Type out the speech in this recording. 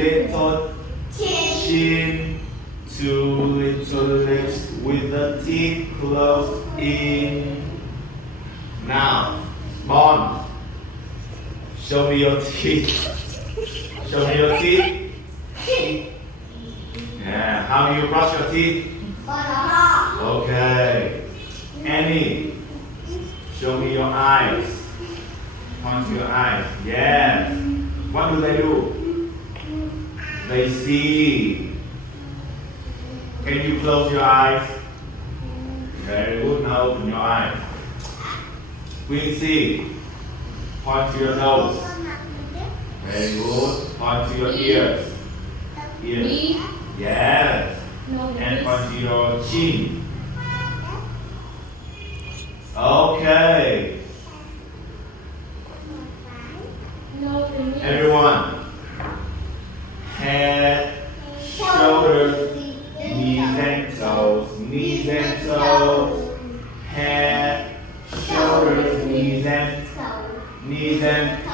little chin, two little lips with the teeth closed in. Now, Bon, show me your teeth. Show me your teeth. Yeah, how do you brush your teeth? Okay. Annie, show me your eyes. Point to your eyes. Yes. What do they do? They see. Can you close your eyes? Very good. Now open your eyes. Quincy, point to your nose. Very good. Point to your ears. Ears. Yes. And point to your chin. Okay. Everyone. Head, shoulders, knees and toes. Knees and toes. Head, shoulders, knees and